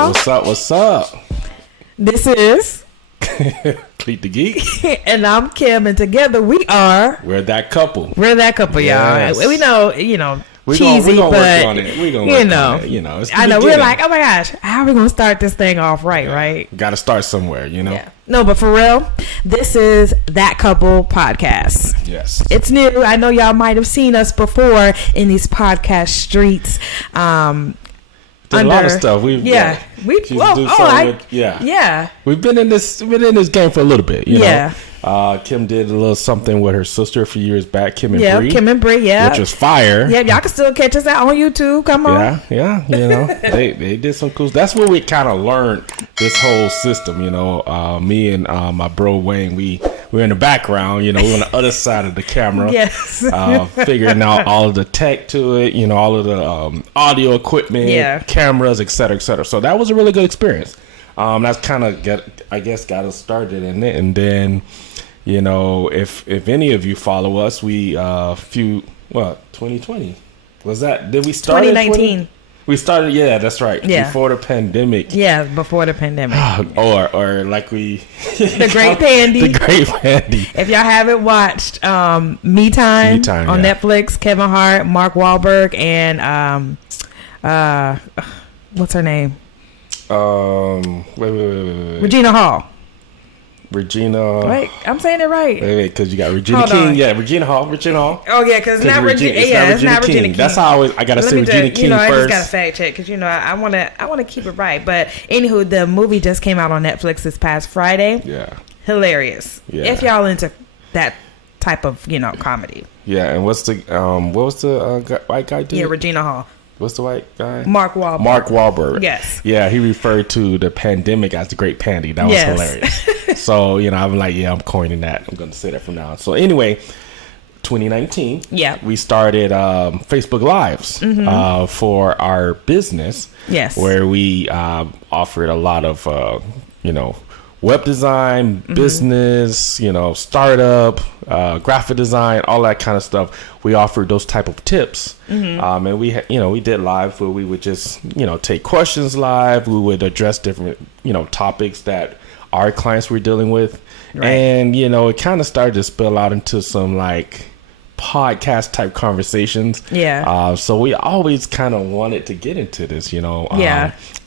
y'all. What's up? What's up? This is Cleet the Geek. and I'm Kim, and together we're that couple. We're that couple, Yes. y'all. We know, cheesy, we gonna but work on it. We gonna work on it. It's the I know beginning. we're like, oh my gosh, how are we gonna start this thing off right? Got to start somewhere, Yeah. No, but for real, this is That Couple Podcast. Yes. It's new. I know y'all might have seen us before in these podcast streets. Did a lot of stuff. We've yeah. We've been in this game for a little bit. You know? Kim did a little something with her sister a few years back. Kim and Bree. Kim and Bree. Yeah, which was fire. Yeah, y'all can still catch us out on YouTube. Come on. Yeah. They did some cool. That's where we kind of learned this whole system. Me and my bro Wayne, we're in the background. We're on the other side of the camera. Yes. Figuring out all of the tech to it. All of the audio equipment, cameras, et cetera, et cetera. So that was a really good experience. That's kind of got us started in it, and then. If any of you follow us, we 2020 was that? Did we start 2019? We started, that's right. Yeah. Before the pandemic. Yeah, before the pandemic. or like we the Great Pandy. The Great Pandy. If y'all haven't watched Me Time on Netflix, Kevin Hart, Mark Wahlberg, and what's her name? Wait. Regina Hall. Wait, I'm saying it right. Wait, because you got Regina King. Yeah, Regina Hall. Oh, yeah, because it's not Regina King. That's how I gotta say Regina King first. I just gotta fact check because I wanna keep it right. But anywho, the movie just came out on Netflix this past Friday. Yeah, hilarious. Yeah. If y'all into that type of comedy. Yeah, and what was the white guy doing? Yeah, Regina Hall. What's the white guy? Mark Wahlberg. Yes. Yeah, he referred to the pandemic as the Great Pandy. That was hilarious. So, I'm like, I'm coining that. I'm going to say that from now on. So, anyway, 2019. Yeah. We started Facebook Lives for our business. Yes. Where we offered a lot of, web design, business, startup, graphic design, all that kind of stuff. We offered those type of tips. And we did live where we would just, take questions live. We would address different, topics that our clients were dealing with. Right. And, it kind of started to spill out into some like podcast type conversations. Yeah. So we always kind of wanted to get into this,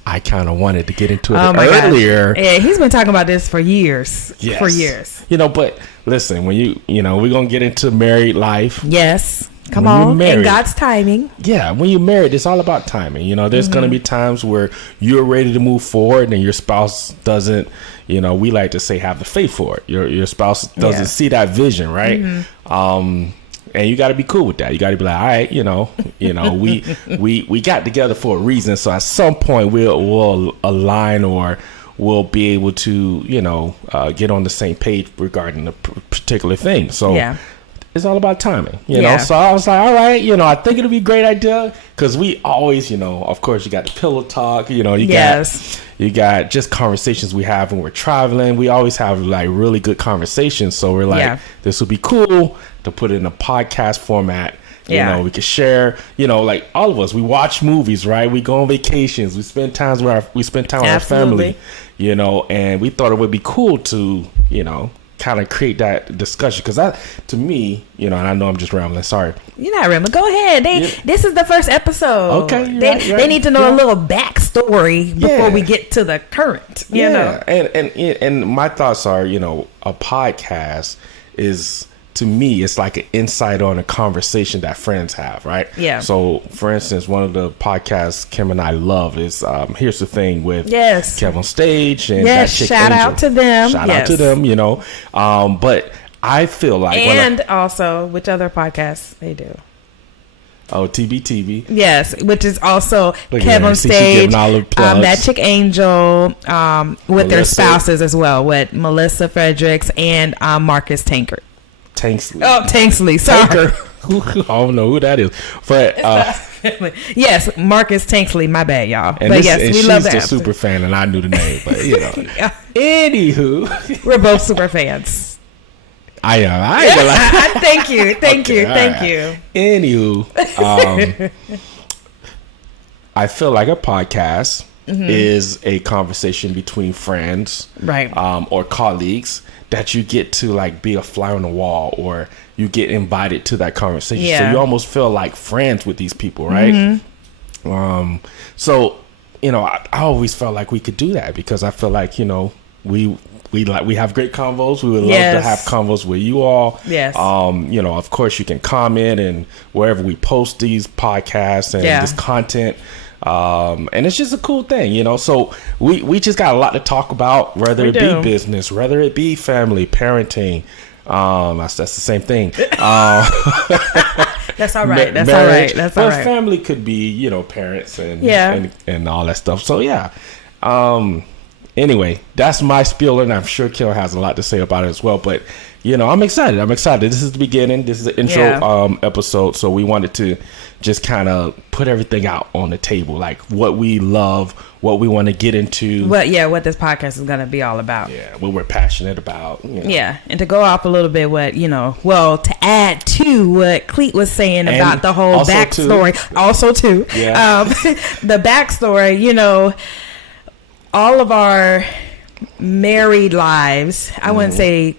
I kind of wanted to get into it earlier. Gosh. Yeah, he's been talking about this for years. Yes. For years. But listen, when we're going to get into married life. Yes. Come on. In God's timing. Yeah. When you're married, it's all about timing. There's going to be times where you're ready to move forward and your spouse doesn't, we like to say have the faith for it. Your spouse doesn't see that vision, right? And you got to be cool with that. You got to be like, all right, we got together for a reason. So at some point we'll align or we'll be able to, get on the same page regarding a particular thing. So it's all about timing, know. So I was like, all right, I think it'll be a great idea because we always, of course, you got the pillow talk, you got just conversations we have when we're traveling. We always have like really good conversations. So we're like, this would be cool to put it in a podcast format. We could share, like all of us, we watch movies, right? We go on vacations. We spend time with our family, and we thought it would be cool to, kind of create that discussion because that to me and I know I'm just rambling, sorry. You're not rambling, go ahead. This is the first episode. Okay, they need to know a little backstory before we get to the current, you know. And my thoughts are, a podcast is, to me, it's like an insight on a conversation that friends have, right? Yeah. So, for instance, one of the podcasts Kim and I love is Here's the Thing with Kev on Stage and that chick shout Angel. out to them. Shout out to them, But I feel like... And also, which other podcasts they do? Oh, TBTV. Yes, which is also Kev on Stage, that chick Angel, with Melissa. Their spouses as well, with Melissa Fredericks and Marcus Tankard. Tanksley. Oh, Tanksley. Sorry. I don't know who that is. But yes, Marcus Tanksley. My bad, y'all. And but yes, we love that. She's the super fan, and I knew the name. But anywho, we're both super fans. I am. Thank you. Thank you. Anywho, I feel like a podcast is a conversation between friends, right, or colleagues that you get to like be a fly on the wall, or you get invited to that conversation. So you almost feel like friends with these people, right? So I always felt like we could do that because I feel like we have great convos. We would love to have convos with you all. Yes. Of course you can comment and wherever we post these podcasts and this content. And it's just a cool thing, so we just got a lot to talk about, whether it be business, whether it be family, parenting. That's the same thing. That's all right. That's all right. That's all right. Family could be, parents and all that stuff. So anyway, that's my spiel, and I'm sure Kim has a lot to say about it as well. But I'm excited. This is the beginning. This is the intro episode. So we wanted to just kind of put everything out on the table, like what we love, what we want to get into. What this podcast is going to be all about. Yeah, what we're passionate about. Yeah, and to go off a little bit, to add to what Cleet was saying about the whole backstory. The backstory, all of our married lives, I wouldn't say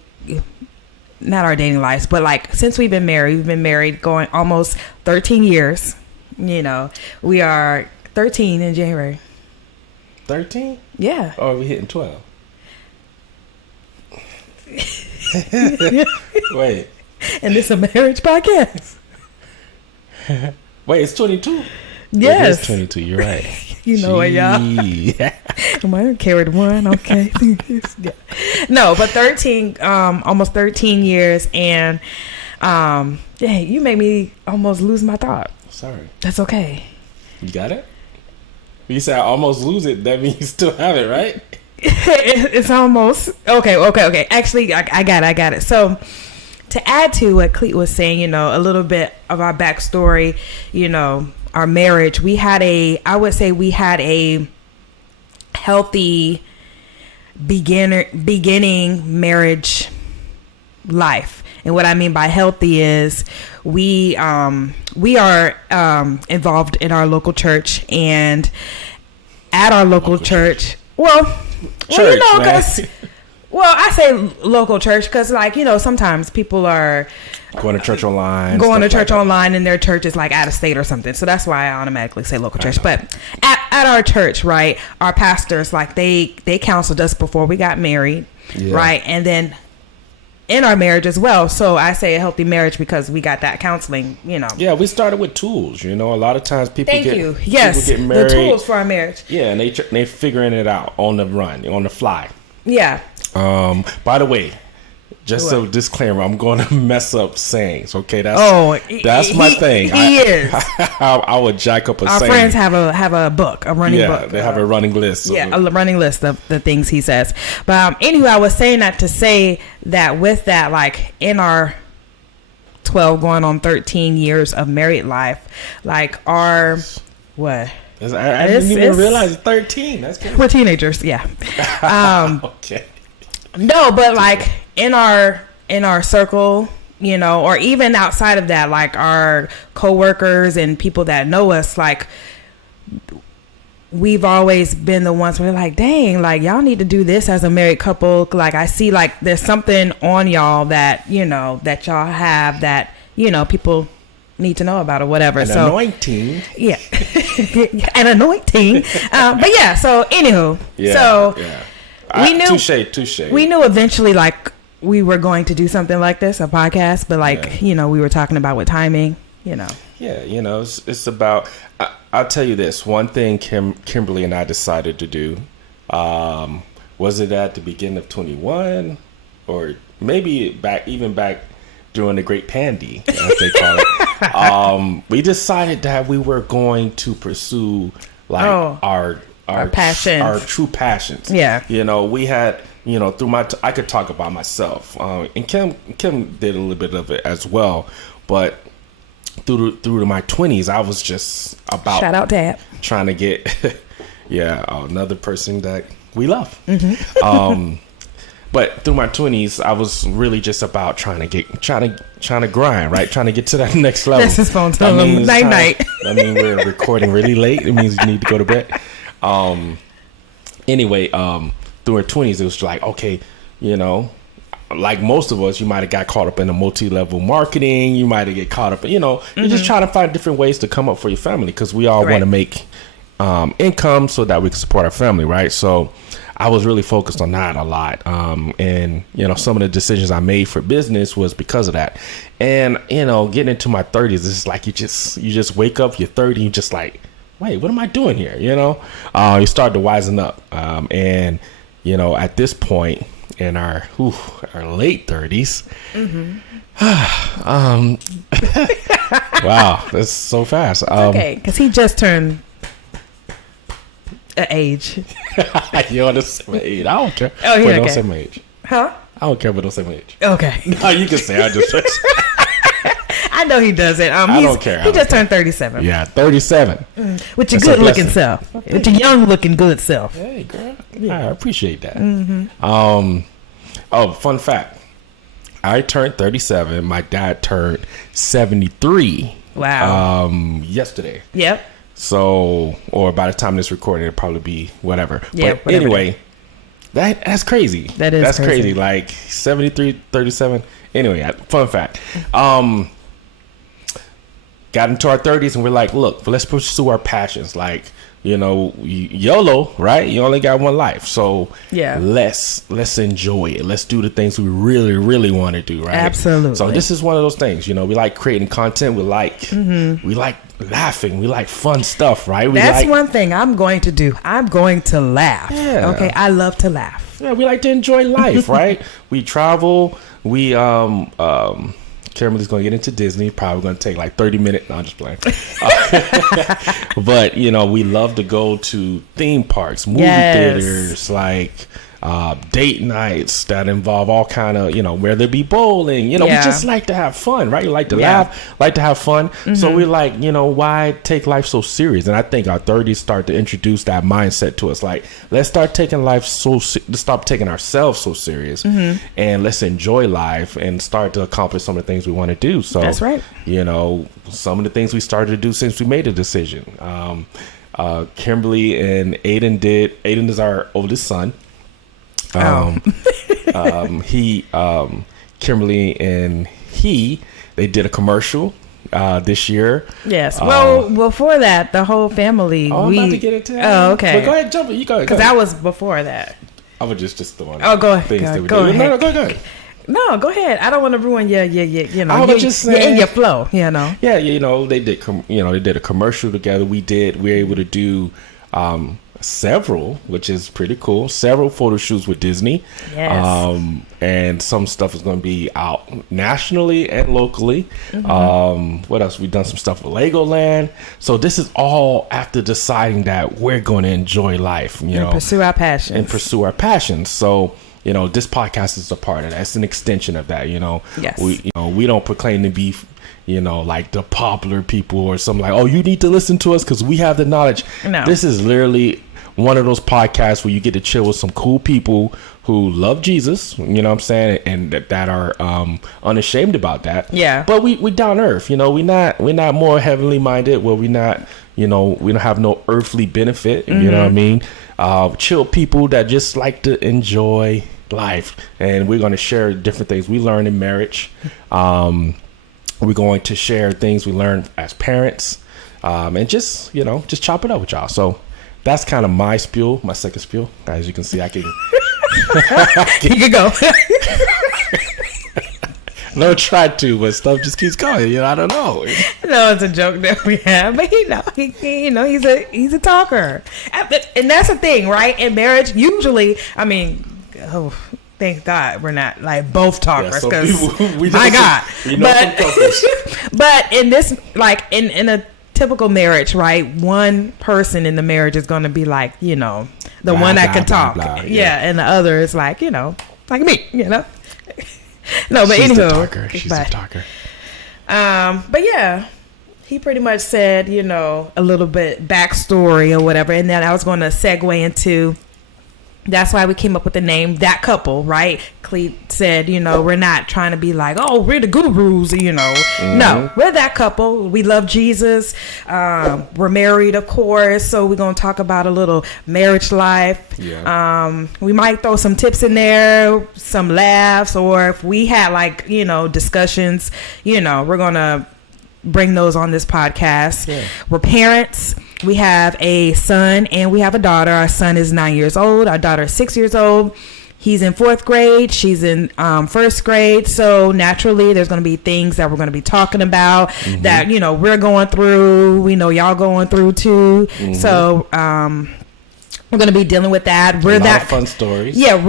not our dating lives, but like since we've been married going almost 13 years. We are 13 in January. 13? Yeah. Or are we hitting 12? Wait. And this is a marriage podcast. Wait, it's 22? Yes. It is 22, you're right. You know what, y'all? Am I carried one? Okay. Yeah. No, but 13, almost 13 years, and you made me almost lose my thought. Sorry. That's okay. You got it? You said I almost lose it. That means you still have it, right? It's almost okay. Actually, I got it. So, to add to what Cleet was saying, a little bit of our backstory, our marriage, I would say we had a healthy beginning marriage life. And what I mean by healthy is we are involved in our local church, and at our local church, I say local church because, sometimes people are going to church online. And their church is like out of state or something. So that's why I automatically say local church. But at our church, right, our pastors, they counseled us before we got married, right? And then in our marriage as well. So I say a healthy marriage because we got that counseling, Yeah, we started with tools, a lot of times people get married. The tools for our marriage. Yeah, and they figuring it out on the run, on the fly. Yeah. By the way, just a disclaimer, I'm going to mess up sayings. Okay, that's my thing. I would jack up a saying. Our friends have a book, a running book. Yeah, they have a running list. A running list of the things he says. But anyway, I was saying that to say that with that, like in our 12 going on 13 years of married life, like our what? I didn't even realize it's 13. That's crazy. We're teenagers, yeah. Okay. No, but like in our circle, or even outside of that, like our coworkers and people that know us, like we've always been the ones where we're like, dang, like y'all need to do this as a married couple. Like I see like there's something on y'all that, that y'all have that, people need to know about or whatever. An anointing. Yeah. An anointing. But yeah, so anywho. Yeah, so we knew touche. We knew eventually like we were going to do something like this, a podcast, but like, we were talking about with timing, Yeah, it's about, I'll tell you this, one thing Kimberly and I decided to do, was it at the beginning of 21 or maybe back during the Great Pandy, as they call it. We decided that we were going to pursue like our passions, our true passions. Yeah. We had, through I could talk about myself, and Kim did a little bit of it as well, but through my 20s, I was just about shout out Dad trying to get, another person that we love. Mm-hmm. But through my 20s, I was really just about trying to grind, right? Trying to get to that next level. That's his phone telling him night. I mean, we're recording really late. It means you need to go to bed. Anyway, through her 20s, it was like, okay, you know, like most of us, you might have got caught up in the multi-level marketing. You might have get caught up, you're just trying to find different ways to come up for your family, because we all want to make income so that we can support our family, right? So I was really focused on that a lot. And, some of the decisions I made for business was because of that. And, getting into my 30s, it's like you just wake up, you're 30, you're just like, wait, what am I doing here? You start to wisen up. And, at this point in our late 30s, wow, that's so fast. Okay, because he just turned age. You're on the same age. I don't care. Oh, yeah, Don't say my age. Huh? I don't care, but don't say my age. Okay. No, you can say. I just. I know he doesn't. I don't care. He just turned 37. Yeah, 37. With your good-looking self. Okay. With your young-looking good self. Hey, girl. Yeah. I appreciate that. Oh, fun fact. I turned 37. My dad turned 73. Wow. Yesterday. Yep. So, or by the time this recorded, it'll probably be whatever. Yeah, but anyway, that's crazy. That's crazy. Like 73, 37. Anyway, fun fact. Got into our 30s and we're like, look, let's pursue our passions. Like, YOLO, right? You only got one life. So yeah, let's enjoy it. Let's do the things we really, really want to do, right? Absolutely. So this is one of those things, we like creating content. We like laughing. We like fun stuff, right? That's one thing I'm going to do. I'm going to laugh. Yeah. Okay. I love to laugh. Yeah, we like to enjoy life, right? We travel. We Kimberly's going to get into Disney. Probably going to take like 30 minutes. No, I'm just playing. But, we love to go to theme parks, movie theaters, like date nights that involve all kind of, whether it be bowling. We just like to have fun, right? We like to laugh, like to have fun. So we're like, why take life so serious? And I think our 30s start to introduce that mindset to us. Like, let's start taking life let's stop taking ourselves so serious, and let's enjoy life and start to accomplish some of the things we want to do. So that's right. Some of the things we started to do since we made a decision. Kimberly and Aiden is our oldest son. Kimberly and they did a commercial this year. Yes. Well, before that, the whole family. I'm about to get into that. Oh, okay. But go ahead, jump it. You go ahead. Because that was before that. I was just throwing. Oh, go ahead. Go ahead. No, go ahead. No, go ahead. I don't want to ruin your I was just saying, in your flow, Yeah, they did. They did a commercial together. We were able to do several, which is pretty cool. Several photo shoots with Disney. Yes. And some stuff is going to be out nationally and locally. What else? We've done some stuff with Legoland. So this is all after deciding that we're going to enjoy life, and pursue our passions. So, this podcast is a part of that. It's an extension of that. Yes. We don't proclaim to be, like the popular people or something like, oh, you need to listen to us because we have the knowledge. No. This is literally one of those podcasts where you get to chill with some cool people who love Jesus, what I'm saying, and that are unashamed about that. Yeah. But we down earth, we're not more heavenly minded. Well, we don't have no earthly benefit. You know what I mean? Chill people that just like to enjoy life, and we're going to share different things we learn in marriage. We're going to share things we learn as parents, and just chop it up with y'all. So that's kind of my spiel, my second spiel. As you can see, I can. You can go. No, try to, but stuff just keeps going. I don't know. No, it's a joke that we have, but he's a talker, and that's the thing, right? In marriage, usually, thank God we're not like both talkers, because my God. But in this, like in a typical marriage, right? One person in the marriage is going to be like, the one that can talk, yeah, and the other is like, like me, No, but anywho, she's a talker. But yeah, he pretty much said, a little bit backstory or whatever, and then I was going to segue into That's why we came up with the name That Couple, right? Cleet said, we're not trying to be like, oh, we're the gurus, No, we're that couple. We love Jesus. We're married, of course. So we're going to talk about a little marriage life. Yeah. We might throw some tips in there, some laughs, or if we had discussions, we're going to bring those on this podcast. Yeah. We're parents. We have a son and we have a daughter. Our son is 9 years old. Our daughter is 6 years old. He's in 4th grade. She's in 1st grade. So naturally, there's going to be things that we're going to be talking about that, we're going through. We know y'all going through too. So we're going to be dealing with that. We're that fun stories. Yeah,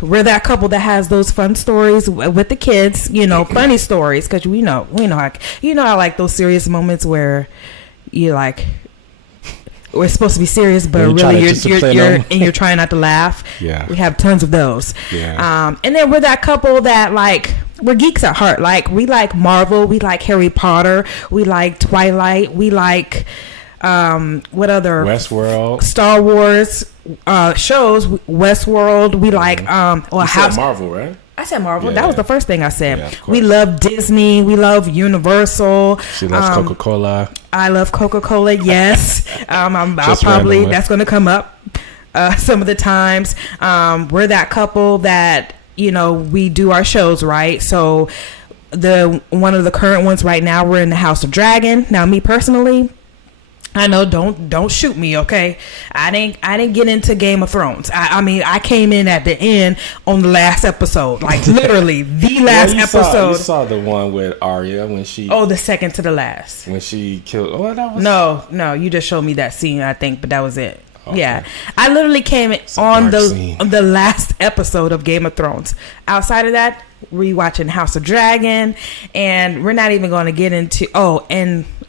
we're that couple that has those fun stories with the kids. Funny stories, because we know I like those serious moments where you like. We're supposed to be serious, but really you're trying not to laugh. Yeah, we have tons of those. Yeah, and then we're that couple that we're geeks at heart. Like we like Marvel, we like Harry Potter, we like Twilight, we like what other Westworld, Star Wars shows. Westworld, we like House Marvel, right? I said Marvel. Yeah. That was the first thing I said. Yeah, we love Disney. We love Universal. She loves Coca-Cola. I love Coca-Cola. Yes. I'll probably that's going to come up some of the times. We're that couple that we do our shows, right? So one of the current ones right now, we're in the House of Dragon. Now, me personally, I know, don't shoot me, okay? I didn't get into Game of Thrones. I mean, I came in at the end on the last episode, like literally the last episode. You saw the one with Arya when she. Oh, the second to the last. When she killed. Oh, that was. No, you just showed me that scene, I think, but that was it. Okay. Yeah, I literally came on the last episode of Game of Thrones. Outside of that, we're watching House of Dragon, and we're not even going to get into.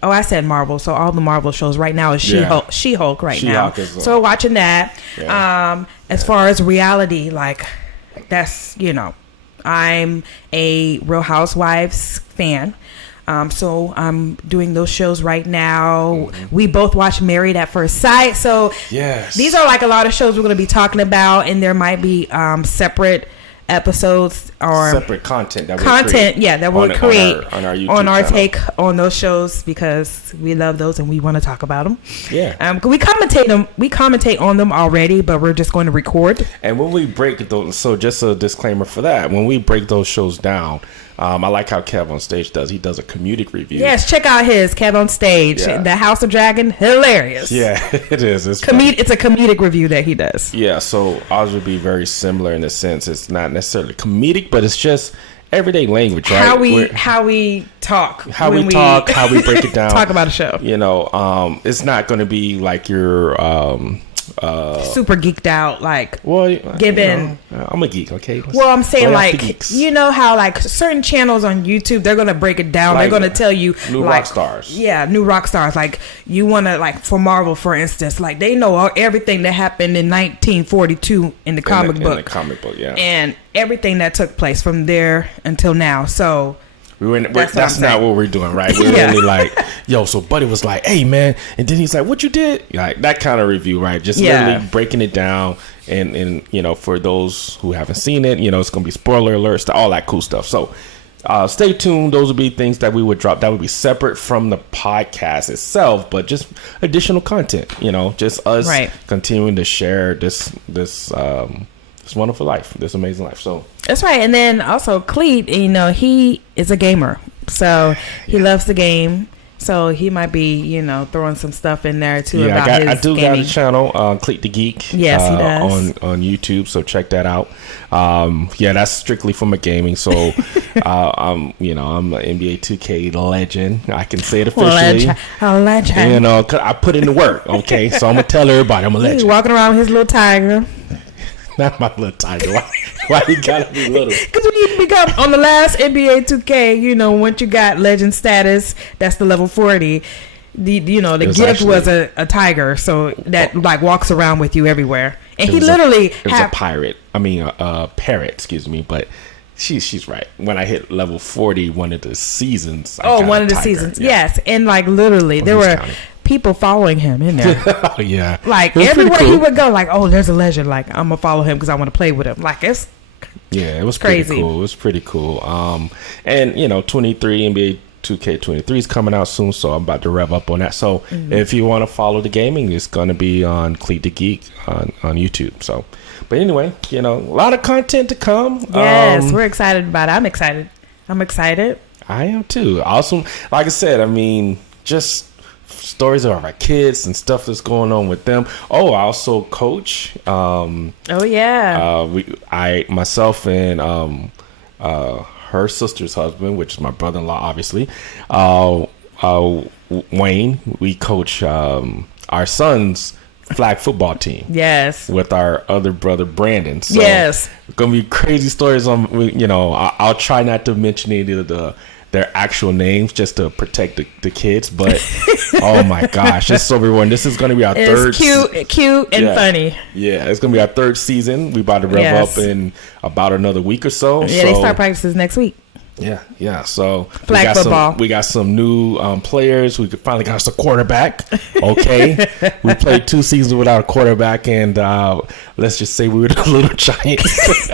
I said Marvel, so all the Marvel shows right now is She-Hulk right now. So we're watching that. Yeah. As far as reality, that's, I'm a Real Housewives fan. So I'm doing those shows right now. We both watch Married at First Sight. So yes, these are a lot of shows we're going to be talking about, and there might be separate episodes or separate content that we'll create on our YouTube on our channel. Take on those shows, because we love those and we want to talk about them. Yeah. We commentate on them already, but we're just going to record. And when we break those, so just a disclaimer for that, when we break those shows down, I like how Kev on Stage does. He does a comedic review. Yes, check out his Kev on Stage. Yeah. The House of Dragon, hilarious. Yeah, it is. It's a comedic review that he does. Yeah, so ours would be very similar in the sense it's not necessarily comedic, but it's just everyday language, right? How we talk, how we break it down, talk about a show. It's not going to be like your super geeked out, I'm a geek, okay? I'm saying how certain channels on YouTube, they're gonna break it down. They're gonna tell you new rock stars. Yeah, new rock stars. You wanna for Marvel, for instance, they know everything that happened in 1942 in the comic book. In the comic book, yeah. And everything that took place from there until now. So that's not what we're doing, right? We're really so Buddy was like, hey man, and then he's like, what you did? That kind of review, right? Just literally breaking it down, and for those who haven't seen it, it's gonna be spoiler alerts to all that cool stuff. So stay tuned. Those would be things that we would drop that would be separate from the podcast itself, but just additional content, just us continuing to share this wonderful life, this amazing life. So that's right. And then also Cleet, he is a gamer, so he loves the game. So he might be, throwing some stuff in there too about his I do gaming. got a channel, Cleet the Geek. Yes, he does. On YouTube, so check that out. That's strictly for my gaming. So I'm an NBA 2K legend. I can say it officially. A legend. 'Cause I put in the work. Okay, so I'm gonna tell everybody I'm a legend. He's walking around with his little tiger. Not my little tiger. Why you gotta be little? Because when you become on the last NBA 2K, once you got legend status, that's the level 40. The gift was a tiger, so that walks around with you everywhere. And he literally it was a pirate. I mean, a parrot. Excuse me, but she's right. When I hit level 40, one of the seasons. One of the seasons. Yeah. Yes, and literally there were people following him in there. Oh, yeah. Like everywhere he would go, like, oh, there's a legend. Like, I'm gonna follow him because I want to play with him. Like, it's it was crazy. Pretty cool. It was pretty cool. And 23 NBA 2K23 is coming out soon, so I'm about to rev up on that. So if you want to follow the gaming, it's going to be on Cleet the Geek on YouTube. So, but anyway, a lot of content to come. Yes, we're excited about it. I'm excited. I am too. Awesome. Like I said, I mean, just stories of our kids and stuff that's going on with them. Oh, I also coach. Myself and her sister's husband, which is my brother-in-law, obviously, Wayne. We coach our son's flag football team. Yes. With our other brother Brandon. So yes. Gonna be crazy stories on. I'll try not to mention any of their actual names just to protect the kids, but oh my gosh, just so everyone, this is going to be our third. Cute and funny. Yeah, it's going to be our third season. We about to rev up in about another week or so. Yeah, they start practices next week. Yeah. So flag football. We got some new players. We finally got us a quarterback. Okay, we played 2 seasons without a quarterback, and let's just say we were the little giants.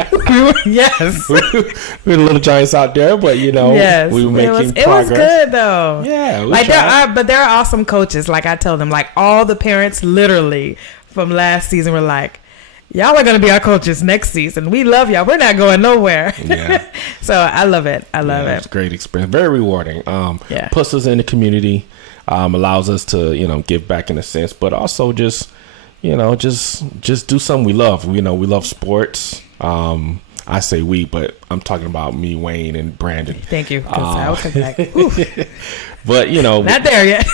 Yes, we were the little giants out there, but we were making progress. It was good though. Yeah, there are awesome coaches. Like I tell them, like all the parents, literally from last season, were like, y'all are going to be our coaches next season. We love y'all. We're not going nowhere. Yeah. So I love it. I love it. It's a great experience. Very rewarding. Puts us in the community, allows us to, give back in a sense, but also just do something we love. We love sports. I say we, but I'm talking about me, Wayne, and Brandon. Thank you. I was like, but not there yet.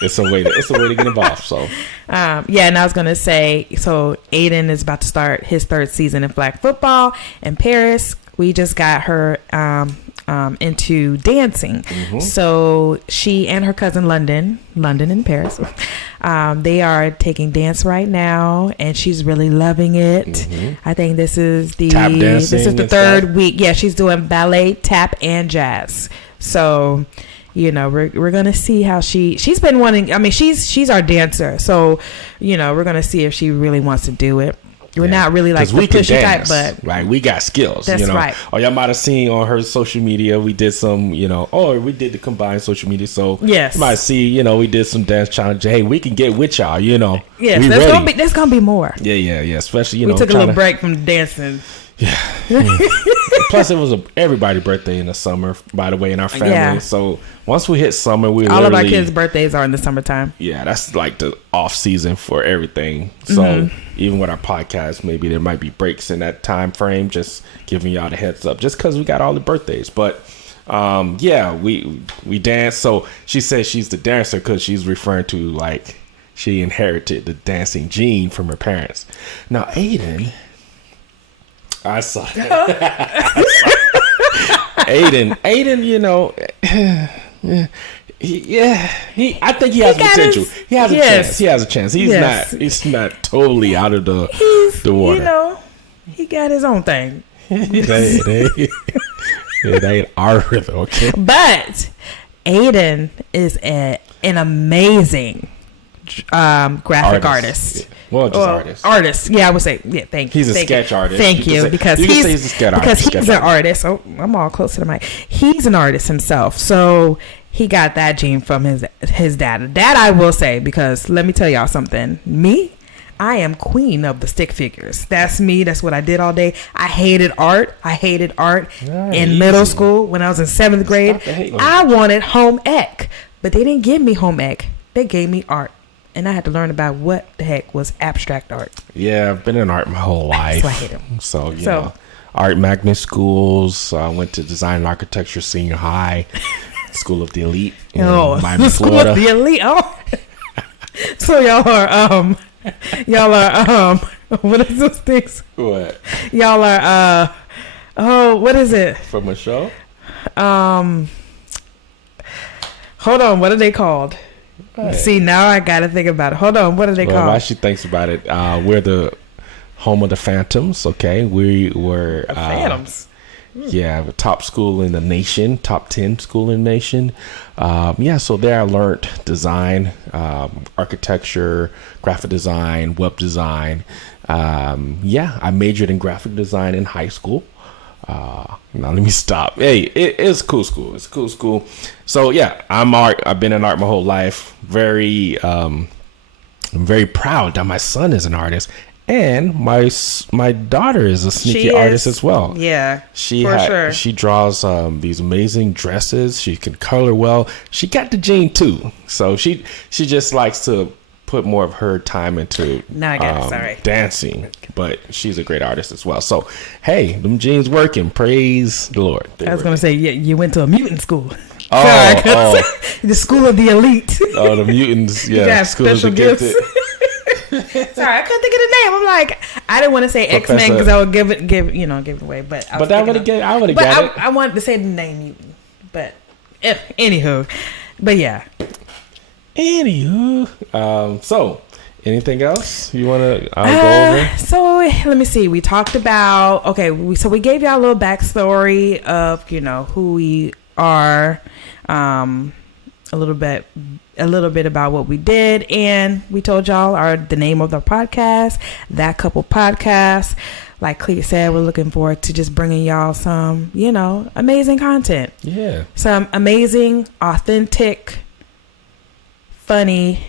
It's a way to get involved. So, and I was gonna say, so Aiden is about to start his 3rd season in flag football in Paris. We just got her into dancing. Mm-hmm. So she and her cousin London in Paris, they are taking dance right now, and she's really loving it. Mm-hmm. I think this is the 3rd week. Yeah, she's doing ballet, tap, and jazz. So. We're gonna see how she's been wanting. I mean, she's our dancer, so we're gonna see if she really wants to do it. We're not really like the pushy type, but right, we got skills. That's right. Oh, y'all might have seen on her social media, we did some, we did the combined social media. So yes, you might see, we did some dance challenge. Hey, we can get with y'all, Yes, there's gonna be more. Yeah. Especially we took a little break from dancing. Yeah. Plus, it was everybody's birthday in the summer, by the way, in our family. Yeah. So once we hit summer, all of our kids' birthdays are in the summertime. Yeah, that's like the off season for everything. So even with our podcast, maybe there might be breaks in that time frame. Just giving y'all the heads up, just because we got all the birthdays. But we dance. So she says she's the dancer because she's referring to like she inherited the dancing gene from her parents. Now, Aiden. I saw that. Aiden, I think he has potential. He has a chance. He has a chance. He's not totally out of the water. He got his own thing. It ain't our rhythm, okay? But Aiden is an amazing graphic artist. Well, just artist. Yeah, I would say. Yeah, thank you. He's a sketch artist. Thank you, because he's a sketch artist. Because he's an artist. Oh, I'm all close to the mic. He's an artist himself, so he got that gene from his dad. That I will say, because let me tell y'all something. Me, I am queen of the stick figures. That's me. That's what I did all day. I hated art. In middle school when I was in 7th grade. I wanted home ec, but they didn't give me home ec. They gave me art. And I had to learn about what the heck was abstract art. Yeah, I've been in art my whole life. That's why I hate them. So, art magnet schools. I went to design and architecture senior high, School of the Elite in Miami, School Florida. Of the Elite. Oh, so y'all are what is those things? What? Y'all are what is it? From a show? Hold on, what are they called? Right. See, now I gotta think about it. Hold on, what are they called? While she thinks about it, we're the home of the Phantoms. Okay, we were Phantoms. Yeah, the top school in the nation, top 10 school in the nation. So there I learned design, architecture, graphic design, web design. I majored in graphic design in high school. Now let me stop. Hey, it's cool school. It's cool school. So yeah, I'm art. I've been in art my whole life. I'm very proud that my son is an artist. And my daughter is a sneaky artist as well. Yeah, she draws these amazing dresses. She can color well. She got the gene too. So she just likes to put more of her time into dancing. But she's a great artist as well. So hey, them genes working. Praise the Lord. I was gonna say, you went to a mutant school. Oh. The school of the elite. Oh, the mutants. Yeah, you got school special of the gifted. gifts. Sorry, I couldn't think of the name. I'm like, I didn't want to say X-Men because I would give it away. But I would have got it. I wanted to say the name Mutant, but anywho, but yeah. Anywho, so anything else you want to go over? So let me see. We talked about we gave y'all a little backstory of who we are, a little bit about what we did, and we told y'all the name of the podcast, That Couple Podcast. Like Cleet said, we're looking forward to just bringing y'all some, amazing content. Yeah. Some amazing, authentic, funny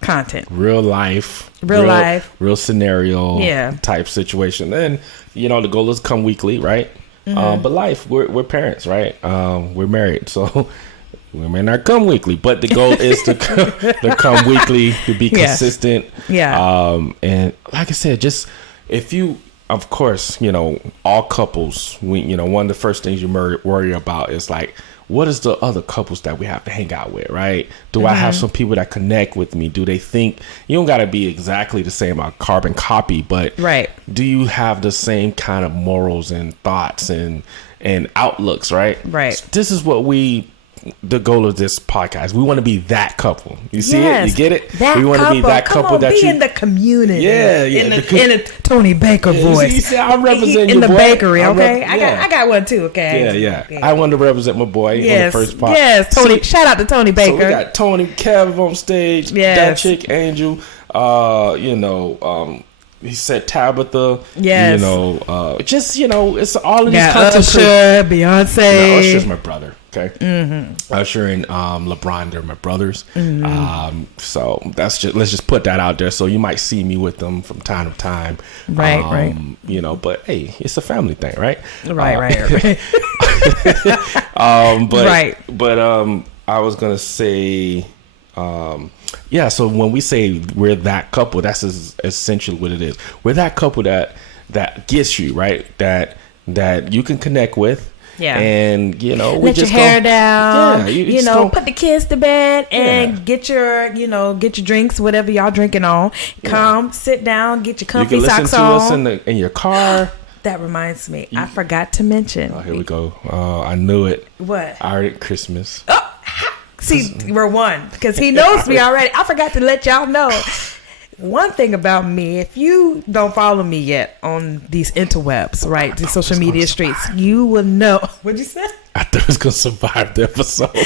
content. Real life, real scenario type situation. And, the goal is come weekly, right? Mm-hmm. But life, we're parents, right? We're married, so... we may not come weekly, but the goal is to come weekly, to be consistent. Yeah. And like I said, just if you, of course, all couples, one of the first things you worry about is like, what is the other couples that we have to hang out with, right? Do I have some people that connect with me? Do they think, you don't got to be exactly the same carbon copy, but do you have the same kind of morals and thoughts and outlooks, right? Right. So this is what the goal of this podcast. We want to be that couple. You see it? You get it? We want to be that couple that be in the community. Yeah. In the Tony Baker voice. You see, I'm representing in your the boy. bakery. Okay, I got one too. Okay. Yeah. I wanted to represent my boy on the first podcast. Yes, Tony. Shout out to Tony Baker. So we got Tony, Kev on stage. That chick Angel. He said Tabitha. Yes. It's all of these content. Usher, Beyonce. Usher's my brother. Okay. Mm-hmm. Usher and LeBron, they're my brothers. Mm-hmm. So let's just put that out there. So you might see me with them from time to time. Right. But hey, it's a family thing, right? Right. I was gonna say. So when we say we're that couple, that's essentially what it is. We're that couple that gets you, right, that you can connect with. Yeah. And we let just your hair down. Yeah. Put the kids to bed and get your drinks, whatever y'all drinking on. Come sit down, get your comfy socks on. You can listen to us in your car. That reminds me, I forgot to mention. Oh, here we go. I knew it. What? I already Christmas. Oh, see, we're one because he knows me already. I forgot to let y'all know. One thing about me, if you don't follow me yet on these interwebs, right, these social media streets, you will know. What'd you say? I thought I was going to survive the episode.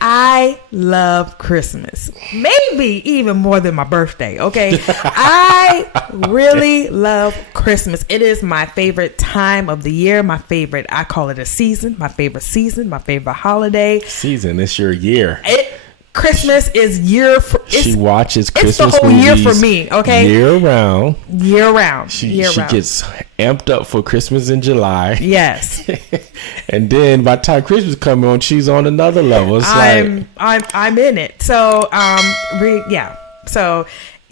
I love Christmas. Maybe even more than my birthday, okay? I really love Christmas. It is my favorite time of the year, I call it a season, my favorite holiday. Season, it's your year. Christmas is she watches Christmas it's the whole year for me, okay? Year round. She gets amped up for Christmas in July. Yes. And then by the time Christmas comes on, she's on another level. It's I'm in it. So So,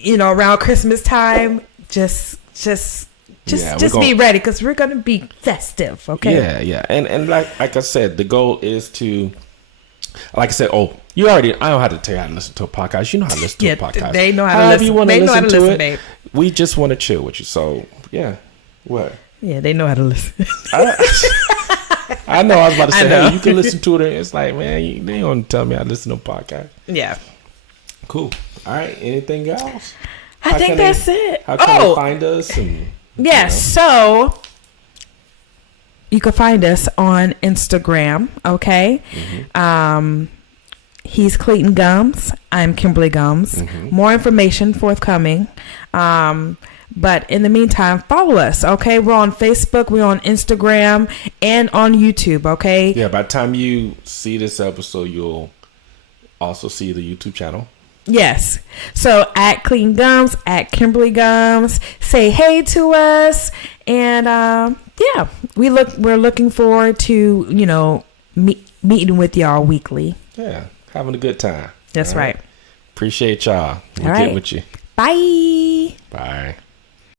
around Christmas time, just be ready because we're gonna be festive, okay? Yeah. And like I said, the goal is to, like I said, I don't have to tell you how to listen to a podcast. You know how to listen to a podcast. They know how to listen. You want to listen to it. Babe. We just want to chill with you. So, yeah. What? Yeah, they know how to listen. I know. I was about to say, hey, you can listen to it. And it's like, man, they don't tell me how to listen to a podcast. Yeah. Cool. All right. Anything else? I think that's it. How can they find us? And, so you can find us on Instagram. Okay. He's Cleet and Gumbs. I'm Kimberly Gumbs. More information forthcoming. But in the meantime, follow us. Okay. We're on Facebook. We're on Instagram and on YouTube. Okay. Yeah. By the time you see this episode, you'll also see the YouTube channel. Yes. So at Cleet and Gumbs, at Kimberly Gumbs, say hey to us. And yeah, we're looking forward to, meeting with y'all weekly. Yeah. Having a good time. That's right. Appreciate y'all. We'll All right. get with you. Bye. Bye.